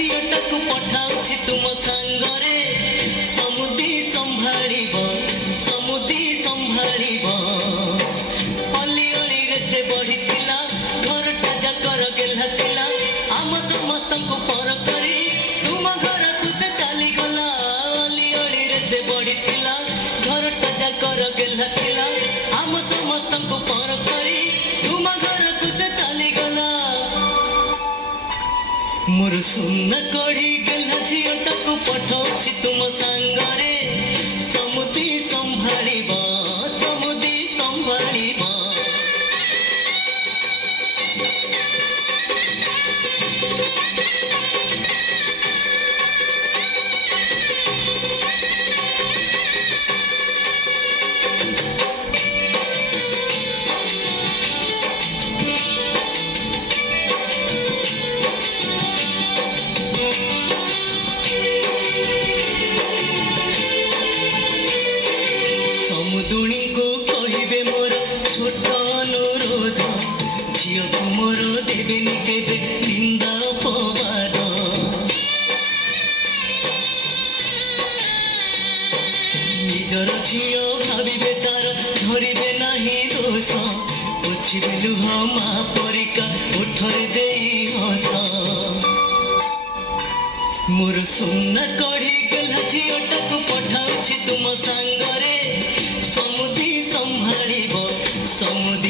झीटाक पठाऊछि तुम सांगरे समुदी संभाळिब समुदी संभाळिब अली अली रे से बढ़िथिला घरटा जाकर गेला थिला आम समस्त को पर करी तुम घर को से चली गला अली अली रे से बढ़िथिला घरटा जाकर गेला थिला आम समस्त को पर करी तुम घर को से चली गला मोर सुन कड़ी गेला झीटा को पठाऊछि तुम सांगरे समुदी संभाळिब समुदी संभाळिब समुदुणी को कहिबे मोर छोट अनुरोध झियो को मोर देबेनी केबे निंदा अपवाद निजर झियो भाबिबे तार धरिबे नाही दोष पोछिबे लुह मा परिका उठरे देई हस मोर सोना कढ़ी गेला झीटाक पठाऊछि तुम सांगरे समुदी संभाळिब समुदी